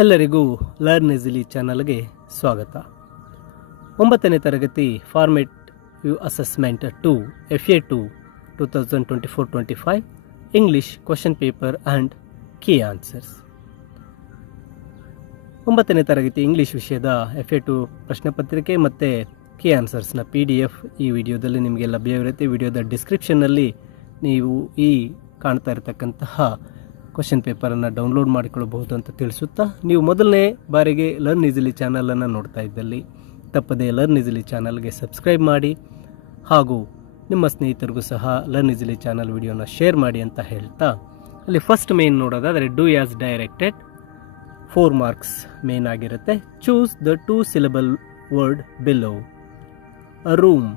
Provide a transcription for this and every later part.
ಎಲ್ಲರಿಗೂ learn easily ಚಾನಲ್ಗೆ ಸ್ವಾಗತ. 9ನೇ ತರಗತಿ formative assessment 2 FA2 2024-25 English question paper and key answers. 9ನೇ ತರಗತಿ ಇಂಗ್ಲಿಷ್ ವಿಷಯದ FA2 ಪ್ರಶ್ನೆ ಪತ್ರಿಕೆ ಮತ್ತು ಕೀ ಆನ್ಸರ್ಸ್ನ PDF ಈ ವಿಡಿಯೋದಲ್ಲಿ ನಿಮಗೆ ಲಭ್ಯವಿರುತ್ತೆ. ವಿಡಿಯೋದ ಡಿಸ್ಕ್ರಿಪ್ಷನ್ನಲ್ಲಿ ನೀವು ಈ ಕಾಣ್ತಾ ಇರತಕ್ಕಂತಹ ಕ್ವಶನ್ ಪೇಪರನ್ನು ಡೌನ್ಲೋಡ್ ಮಾಡಿಕೊಳ್ಳಬಹುದು ಅಂತ ತಿಳಿಸುತ್ತಾ, ನೀವು ಮೊದಲನೇ ಬಾರಿಗೆ ಲರ್ನ್ ಈಸಿಲಿ ಚಾನಲನ್ನು ನೋಡ್ತಾ ಇದ್ದಲ್ಲಿ ತಪ್ಪದೇ ಲರ್ನ್ ಈಸಿಲಿ ಚಾನಲ್ಗೆ ಸಬ್ಸ್ಕ್ರೈಬ್ ಮಾಡಿ ಹಾಗೂ ನಿಮ್ಮ ಸ್ನೇಹಿತರಿಗೂ ಸಹ ಲರ್ನ್ ಈಸಿಲಿ ಚಾನಲ್ ವಿಡಿಯೋನ ಶೇರ್ ಮಾಡಿ ಅಂತ ಹೇಳ್ತಾ, ಅಲ್ಲಿ ಫಸ್ಟ್ ಮೇನ್ ನೋಡೋದಾದರೆ do as directed 4 marks main ಆಗಿರುತ್ತೆ. Choose the 2 syllable word below. A room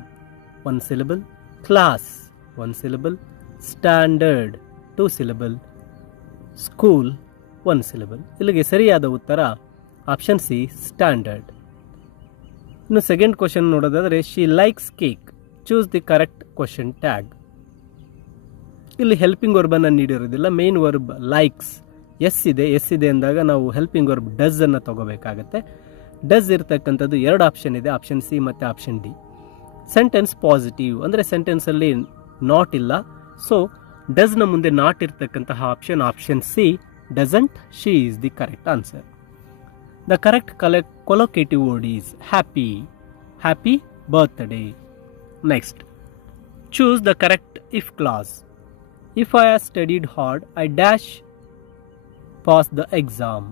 1 syllable, class 1 syllable, standard 2 syllable, school 1 syllable. ಇಲ್ಲಿಗೆ ಸರಿಯಾದ ಉತ್ತರ ಆಪ್ಷನ್ ಸಿ, ಸ್ಟ್ಯಾಂಡರ್ಡ್. ಇನ್ನು ಸೆಕೆಂಡ್ ಕ್ವಶನ್ ನೋಡೋದಾದರೆ she likes cake. Choose the correct question tag. ಇಲ್ಲಿ helping ವರ್ಬನ್ನು ನೀಡಿರೋದಿಲ್ಲ, main verb likes S ಇದೆ ಅಂದಾಗ ನಾವು ಹೆಲ್ಪಿಂಗ್ ವರ್ಬ್ ಡಸ್ ಅನ್ನು ತಗೋಬೇಕಾಗತ್ತೆ. ಡಸ್ ಇರ್ತಕ್ಕಂಥದ್ದು 2 ಆಪ್ಷನ್ ಇದೆ, ಆಪ್ಷನ್ ಸಿ ಮತ್ತು ಆಪ್ಷನ್ ಡಿ. ಸೆಂಟೆನ್ಸ್ ಪಾಸಿಟಿವ್ ಅಂದರೆ ಸೆಂಟೆನ್ಸಲ್ಲಿ ನಾಟ್ ಇಲ್ಲ, ಸೊ ಡಸ್ನ ಮುಂದೆ ನಾಟ್ ಇರ್ತಕ್ಕಂತಹ option C, doesn't. She is the correct answer. The correct collocative word is happy birthday. Next, choose the correct if clause. If I have studied hard I dash pass the exam.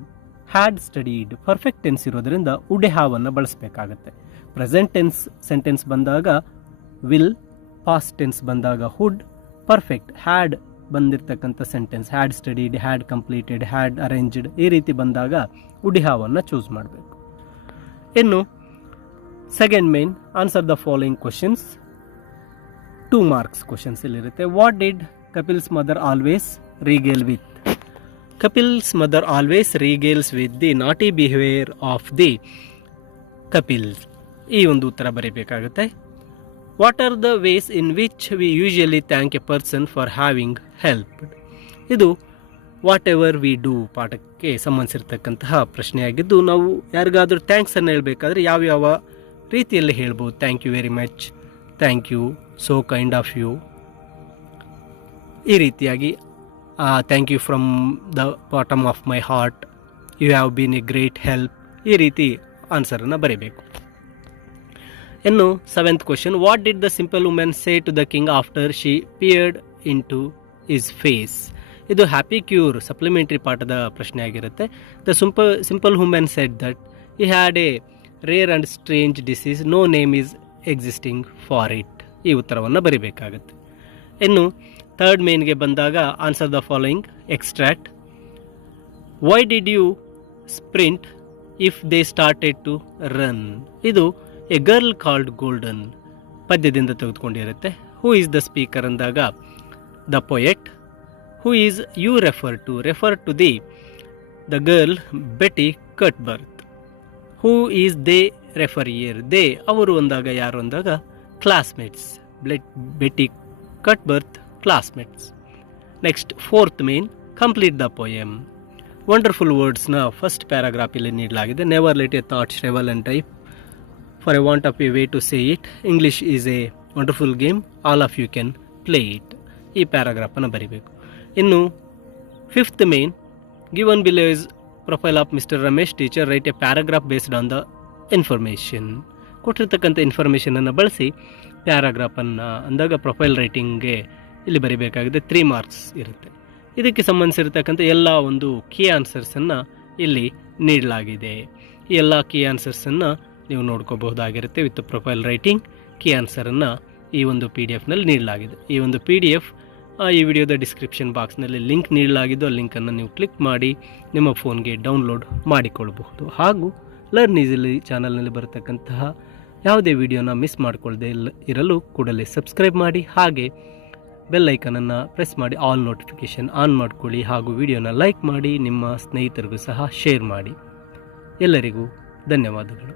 Had studied perfect tense ಇರೋದ್ರಿಂದ wood have ಅನ್ನು ಬಳಸಬೇಕಾಗತ್ತೆ. Present tense sentence ಬಂದಾಗ will, past tense ಬಂದಾಗ ಹುಡ್, perfect had ಬಂದಿರತಕ್ಕಂಥ sentence had studied, had completed, had arranged ಈ ರೀತಿ ಬಂದಾಗ would have ಅನ್ನು choose ಮಾಡಬೇಕು. ಇನ್ನು second main, answer the following questions. 2 marks questions ಇಲ್ಲಿರುತ್ತೆ. What did Kapil's mother always regale with. Kapil's mother always regales with the naughty behaviour of the Kapil's. ಈ ಒಂದು ಉತ್ತರ ಬರೀಬೇಕಾಗುತ್ತೆ. What are the ways in which we usually thank a person for having helped. ಇದು whatever we do ಪಾಠಕ್ಕೆ ಸಂಬಂಧಿಸಿರ್ತಕ್ಕಂತಹ ಪ್ರಶ್ನೆಯಾಗಿದ್ದು, ನಾವು ಯಾರಿಗಾದರೂ ಥ್ಯಾಂಕ್ಸನ್ನು ಹೇಳಬೇಕಾದ್ರೆ ಯಾವ್ಯಾವ ರೀತಿಯಲ್ಲಿ ಹೇಳ್ಬೋದು. Thank you very much, thank you, so kind of you, ಈ ರೀತಿಯಾಗಿ thank you from the bottom of my heart, you have been a great help, ಈ ರೀತಿ ಆನ್ಸರನ್ನು ಬರೀಬೇಕು. ಇನ್ನು 7th question, what did the simple women say to the king after she peered into his face. ಇದು happy cure supplementary ಪಾಠದ ಪ್ರಶ್ನೆ ಆಗಿರುತ್ತೆ. The simple women said that he had a rare and strange disease, no name is existing for it. ಈ ಉತ್ತರವನ್ನು ಬರೀಬೇಕಾಗತ್ತೆ. ಇನ್ನು third ಮೇನ್ಗೆ ಬಂದಾಗ answer the following extract. Why did you sprint if they started to run. ಇದು a girl called golden ಪದ್ಯದಿಂದ ತೆಗೆದುಕೊಂಡಿರುತ್ತೆ. Who is the speaker ಅಂದಾಗ the poet. Who is you refer to the girl Betty Cuthbert. Who is they refer here, they ಅವರು ಅಂದಾಗ ಯಾರು ಅಂದಾಗ classmates, Betty Cuthbert classmates. Next 4th main, complete the poem. Wonderful ವರ್ಡ್ಸ್ನ first paragraph ಇಲ್ಲಿ ನೀಡಲಾಗಿದೆ. Never let a thought shrivel and die for a want of a way to say it. English is a wonderful game, all of you can play it. ಈ ಪ್ಯಾರಾಗ್ರಾಫನ್ನು ಬರೀಬೇಕು. ಇನ್ನು 5th main, given below is profile of mister Ramesh teacher, right A paragraph based on the information. ಕೊಟ್ಟಿರ್ತಕ್ಕಂಥ ಇನ್ಫಾರ್ಮೇಷನನ್ನು ಬಳಸಿ ಪ್ಯಾರಾಗ್ರಾಫನ್ನು ಅಂದಾಗ profile ರೈಟಿಂಗ್ಗೆ ಇಲ್ಲಿ ಬರೀಬೇಕಾಗಿದೆ. 3 marks ಇರುತ್ತೆ. ಇದಕ್ಕೆ ಸಂಬಂಧಿಸಿರ್ತಕ್ಕಂಥ ಎಲ್ಲ ಒಂದು ಕೀ ಆನ್ಸರ್ಸನ್ನು ಇಲ್ಲಿ ನೀಡಲಾಗಿದೆ. ಈ ಎಲ್ಲ ಕೀ ಆನ್ಸರ್ಸನ್ನು ನೀವು ನೋಡ್ಕೋಬಹುದಾಗಿರುತ್ತೆ. ವಿತ್ ಪ್ರೊಫೈಲ್ ರೈಟಿಂಗ್ ಕೀ ಆನ್ಸರನ್ನು ಈ ಒಂದು PDF-ನಲ್ಲಿ ನೀಡಲಾಗಿದೆ. ಈ ಒಂದು PDF ಈ ವಿಡಿಯೋದ ಡಿಸ್ಕ್ರಿಪ್ಷನ್ ಬಾಕ್ಸ್ನಲ್ಲಿ ಲಿಂಕ್ ನೀಡಲಾಗಿದ್ದು, ಆ ಲಿಂಕನ್ನು ನೀವು ಕ್ಲಿಕ್ ಮಾಡಿ ನಿಮ್ಮ ಫೋನ್ಗೆ ಡೌನ್ಲೋಡ್ ಮಾಡಿಕೊಳ್ಳಬಹುದು. ಹಾಗೂ ಲರ್ನ್ ಈಸಿಲಿ ಚಾನಲ್ನಲ್ಲಿ ಬರತಕ್ಕಂತಹ ಯಾವುದೇ ವಿಡಿಯೋನ ಮಿಸ್ ಮಾಡಿಕೊಳ್ಳದೆ ಇರಲು ಕೂಡಲೇ ಸಬ್ಸ್ಕ್ರೈಬ್ ಮಾಡಿ, ಹಾಗೆ ಬೆಲ್ ಐಕನನ್ನು ಪ್ರೆಸ್ ಮಾಡಿ ಆಲ್ ನೋಟಿಫಿಕೇಷನ್ ಆನ್ ಮಾಡಿಕೊಳ್ಳಿ. ಹಾಗೂ ವಿಡಿಯೋನ ಲೈಕ್ ಮಾಡಿ ನಿಮ್ಮ ಸ್ನೇಹಿತರಿಗೂ ಸಹ ಶೇರ್ ಮಾಡಿ. ಎಲ್ಲರಿಗೂ ಧನ್ಯವಾದಗಳು.